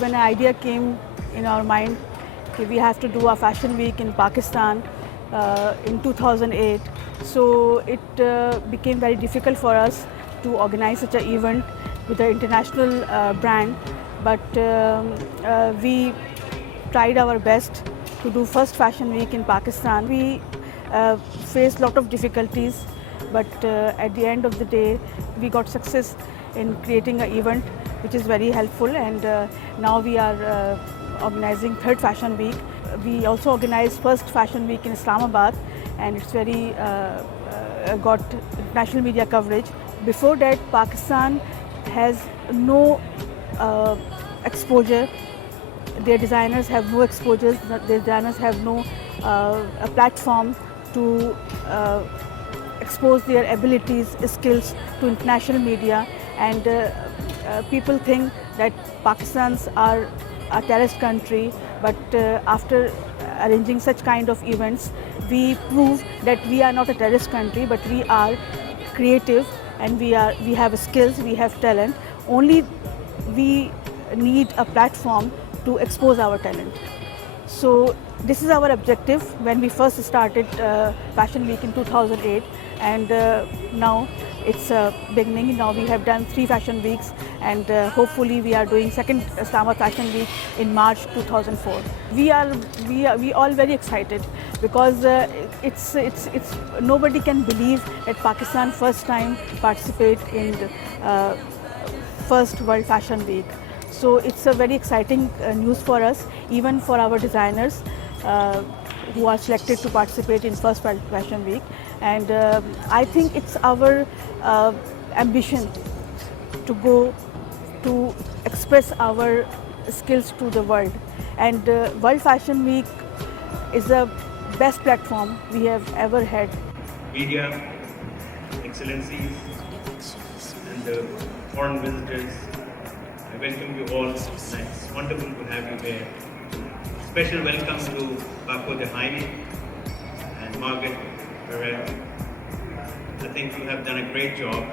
When an idea came in our mind, okay, we have to do a fashion week in Pakistan in 2008. So it became very difficult for us to organize such an event with an international brand. But we tried our best to do first fashion week in Pakistan. We faced a lot of difficulties, but at the end of the day, we got success in creating an event which is very helpful, and now we are organizing third fashion week. We also organized first fashion week in Islamabad, and it's very got national media coverage. Before that, Pakistan has no exposure. Their designers have no exposures. Their designers have no platform to expose their abilities, skills to international media, and people think that Pakistans are a terrorist country, but after arranging such kind of events, we prove that we are not a terrorist country, but we are creative, and we have skills, we have talent. Only we need a platform to expose our talent. So this is our objective when we first started Fashion Week in 2008, and now it's beginning. Now we have done 3 fashion weeks, and hopefully we are doing second Islamabad Fashion Week in March 2004. We all very excited because it's nobody can believe that Pakistan first time participate in the first World Fashion Week. So it's a very exciting news for us, even for our designers who are selected to participate in first World Fashion Week. And I think it's our ambition to go to express our skills to the world. And World Fashion Week is the best platform we have ever had. Media, excellencies, and the foreign visitors, I welcome you all. It's wonderful to have you here. Special welcome to Paco de Jaime and Margaret Ferrer. I think you have done a great job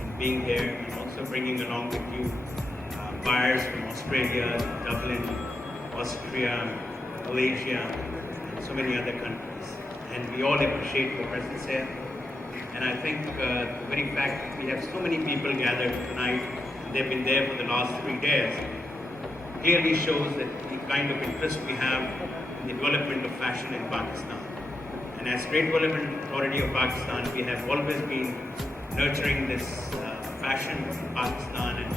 in being here and also bringing along with you buyers from Australia, Dublin, Austria, Malaysia, and so many other countries. And we all appreciate your presence here. And I think the very fact that we have so many people gathered tonight, and they've been there for the last 3 days, clearly shows that the kind of interest we have in the development of fashion in Pakistan. And as Trade Development Authority of Pakistan, we have always been nurturing this fashion in Pakistan. And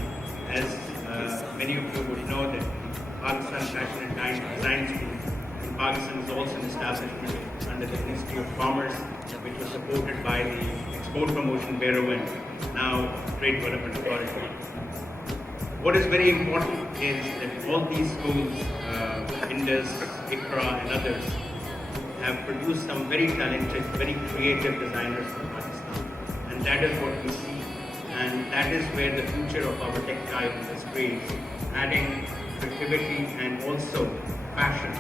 as many of you would know, that Pakistan Fashion and Design School in Pakistan is also an establishment under the Ministry of Commerce, which was supported by the Export Promotion Bureau and now Trade Development Authority. What is very important is that all these schools, Indus, ICRA and others, have produced some very talented, very creative designers from Pakistan. And that is what we see. And that is where the future of our textile industry is, adding creativity and also fashion.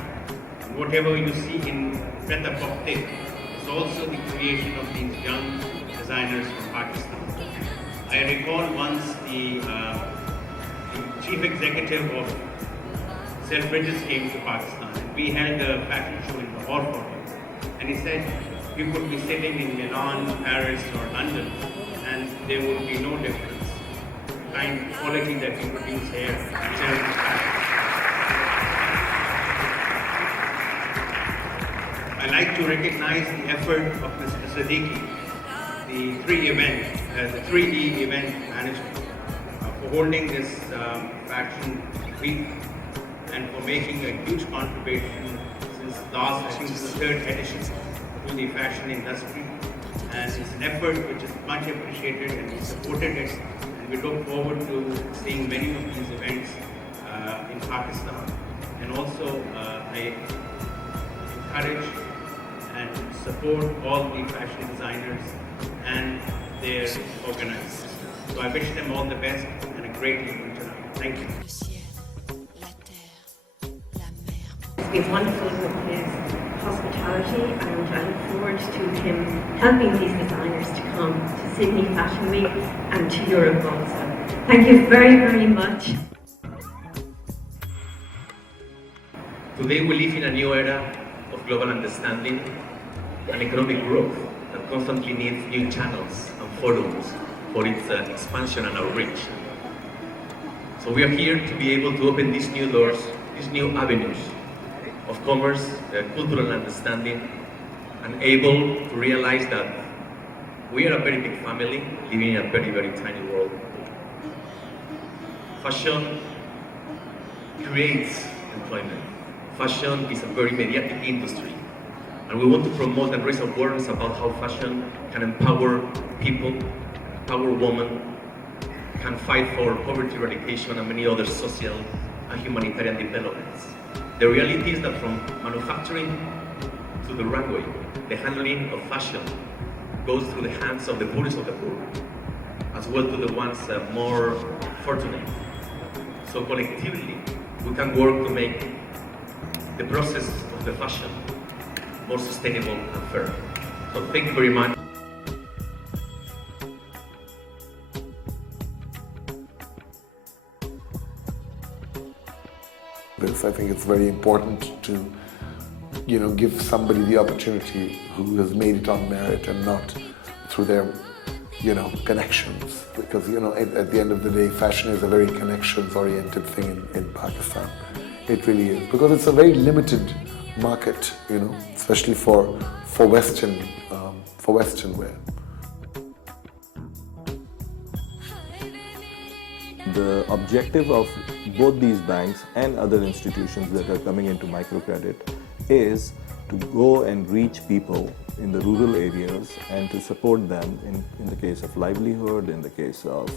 And whatever you see in Pret-a-Porter is also the creation of these young designers from Pakistan. I recall once the chief executive of Selfridges came to Pakistan, and we held a fashion show in Lahore for him. And he said, you could be sitting in Milan, Paris or London, and there would be no difference. The kind of quality that we produce here in terms of fashion. I like to recognize the effort of Mr. Siddiqui, the 3E event management, for holding this fashion week and for making a huge contribution since last, I think this is the 3rd edition to the fashion industry. And it's an effort which is much appreciated, and we supported it, and we look forward to seeing many of these events in Pakistan. And also I encourage and support all the fashion designers and their organizers. So I wish them all the best and a great evening tonight. Thank you. It's been wonderful with his hospitality, and I look forward to him helping these designers to come to Sydney Fashion Week and to Europe also. Thank you very, very much. Today we live in a new era of global understanding and economic growth that constantly needs new channels and forums for its expansion and outreach. So we are here to be able to open these new doors, these new avenues of commerce, cultural understanding, and able to realize that we are a very big family living in a very, very tiny world. Fashion creates employment. Fashion is a very mediatic industry, and we want to promote and raise awareness about how fashion can empower people, empower women, can fight for poverty eradication and many other social and humanitarian developments. The reality is that from manufacturing to the runway, the handling of fashion goes through the hands of the poorest of the poor, as well to the ones more fortunate. So collectively, we can work to make the process of the fashion more sustainable and fair. So thank you very much. I think it's very important to, give somebody the opportunity who has made it on merit and not through their, connections. Because, at the end of the day, fashion is a very connections-oriented thing in Pakistan. It really is, because it's a very limited market, especially for Western wear. The objective of both these banks and other institutions that are coming into microcredit is to go and reach people in the rural areas and to support them in the case of livelihood, in the case of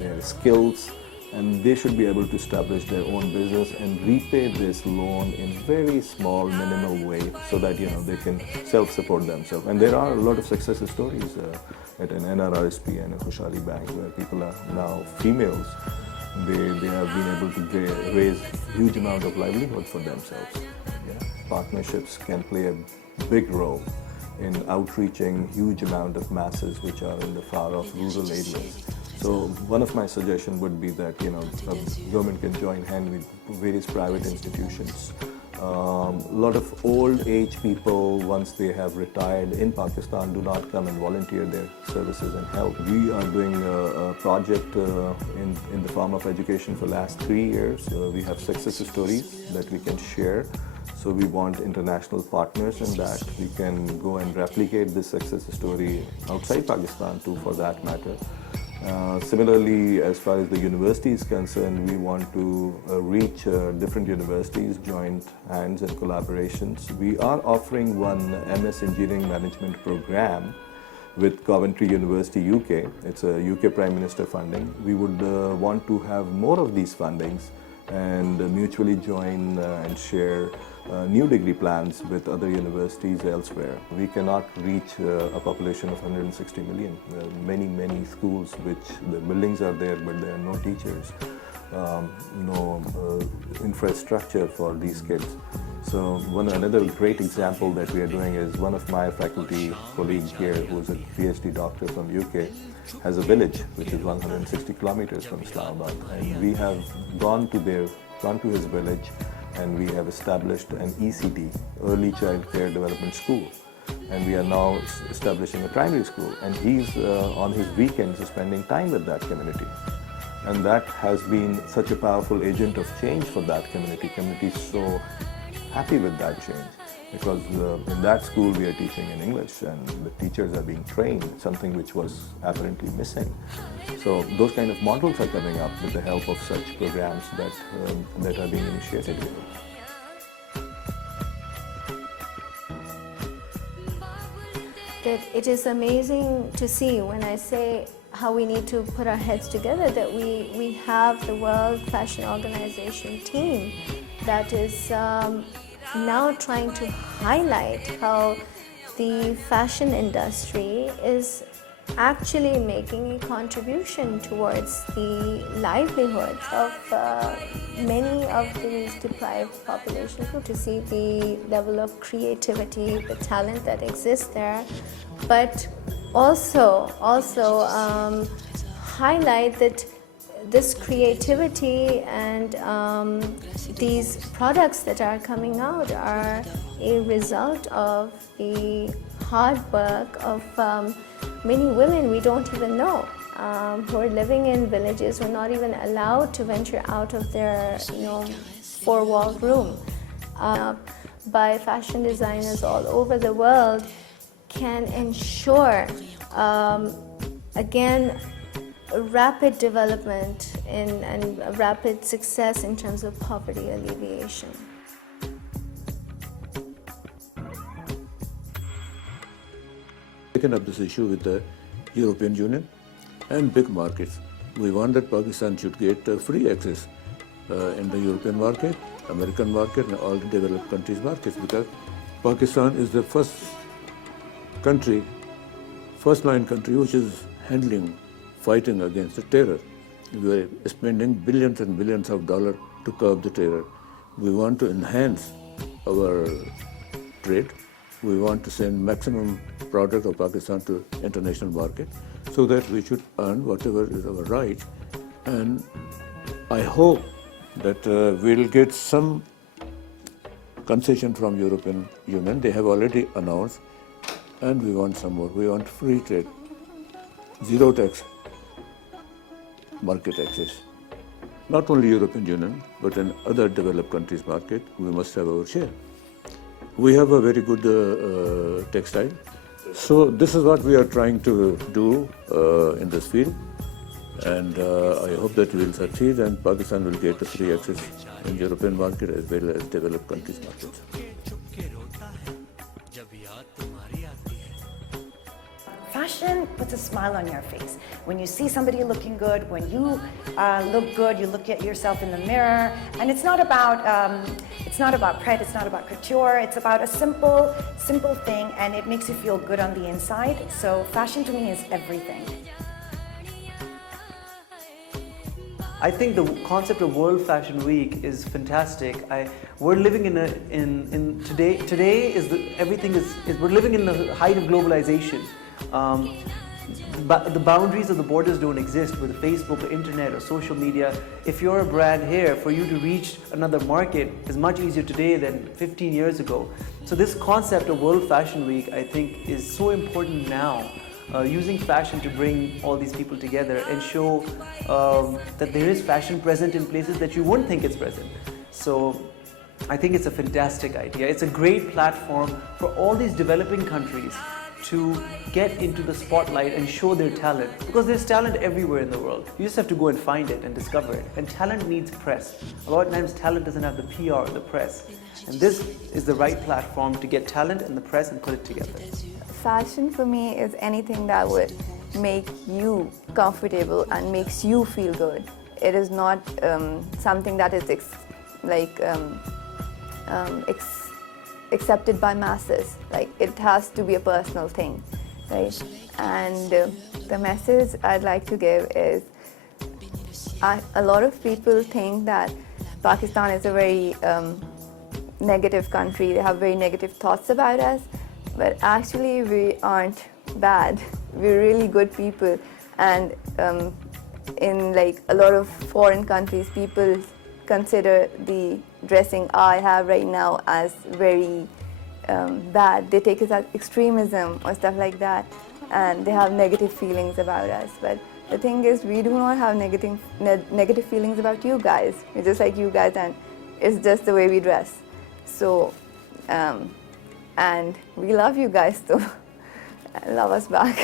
their skills, and they should be able to establish their own business and repay this loan in very small, minimal way so that they can self-support themselves. And there are a lot of success stories at an NRRSP and a Khushali Bank where people are now females. They have been able to raise huge amount of livelihood for themselves. Yeah. Partnerships can play a big role in outreaching huge amount of masses which are in the far-off rural areas. So one of my suggestions would be that government can join hand with various private institutions. A lot of old age people, once they have retired in Pakistan, do not come and volunteer their services and help. We are doing a project in the form of education for last 3 years. We have success stories that we can share. So we want international partners in that. We can go and replicate this success story outside Pakistan too, for that matter. Similarly, as far as the university is concerned, we want to reach different universities, joint hands and collaborations. We are offering one MS Engineering Management program with Coventry University UK. It's a UK Prime Minister funding. We would want to have more of these fundings and mutually join and share new degree plans with other universities elsewhere. We cannot reach a population of 160 million. There are many, many schools which the buildings are there, but there are no teachers, no infrastructure for these kids. So another great example that we are doing is one of my faculty colleagues here, who is a PhD doctor from UK, has a village which is 160 kilometers from Islamabad, and we have gone to his village, and we have established an ECD, Early Child Care Development School, and we are now establishing a primary school, and he's on his weekends spending time with that community. And that has been such a powerful agent of change for that community. Community is so happy with that change, because in that school we are teaching in English and the teachers are being trained, something which was apparently missing. So those kind of models are coming up with the help of such programs that are being initiated here. That it is amazing to see, when I say how we need to put our heads together, that we have the World Fashion Organization team that is now trying to highlight how the fashion industry is actually making a contribution towards the livelihoods of many of these deprived populations. To see the level of creativity, the talent that exists there, but also highlight that this creativity and these products that are coming out are a result of the hard work of many women we don't even know, who are living in villages, who are not even allowed to venture out of their four-walled room. By fashion designers all over the world can ensure, again, a rapid development and a rapid success in terms of poverty alleviation. Taken up this issue with the European Union and big markets. We want that Pakistan should get free access in the European market, American market, and all the developed countries' markets, because Pakistan is the first-line country which is fighting against the terror. We are spending billions and billions of dollars to curb the terror. We want to enhance our trade. We want to send maximum product of Pakistan to international market so that we should earn whatever is our right. And I hope that we'll get some concession from European Union. They have already announced, and we want some more. We want free trade, zero tax market access. Not only European Union, but in other developed countries' market, we must have our share. We have a very good textile. So this is what we are trying to do in this field. And I hope that we will succeed and Pakistan will get the free access in European market as well as developed countries' markets. Fashion puts a smile on your face. When you see somebody looking good, when you look good, you look at yourself in the mirror, and it's not about pret, it's not about couture, it's about a simple thing, and it makes you feel good on the inside. So fashion to me is everything. I think the concept of World Fashion Week is fantastic. We're living in today we're living in the height of globalization. But the boundaries of the borders don't exist with Facebook or internet or social media. If you're a brand here, for you to reach another market is much easier today than 15 years ago. So this concept of World Fashion Week, I think, is so important now. Using fashion to bring all these people together and show that there is fashion present in places that you wouldn't think it's present. So I think it's a fantastic idea. It's a great platform for all these developing countries to get into the spotlight and show their talent, because there's talent everywhere in the world. You just have to go and find it and discover it. And talent needs press. A lot of times talent doesn't have the PR or the press. And this is the right platform to get talent and the press and put it together. Fashion for me is anything that would make you comfortable and makes you feel good. It is not something that is accepted by masses. Like, it has to be a personal thing, right? And the message I'd like to give is, a lot of people think that Pakistan is a very negative country. They have very negative thoughts about us, but actually we aren't bad. We're really good people, and in like a lot of foreign countries, people consider the dressing I have right now as very bad. They take it as extremism or stuff like that, and they have negative feelings about us. But the thing is, we do not have negative feelings about you guys. We're just like you guys, and it's just the way we dress. So, and we love you guys, so love us back.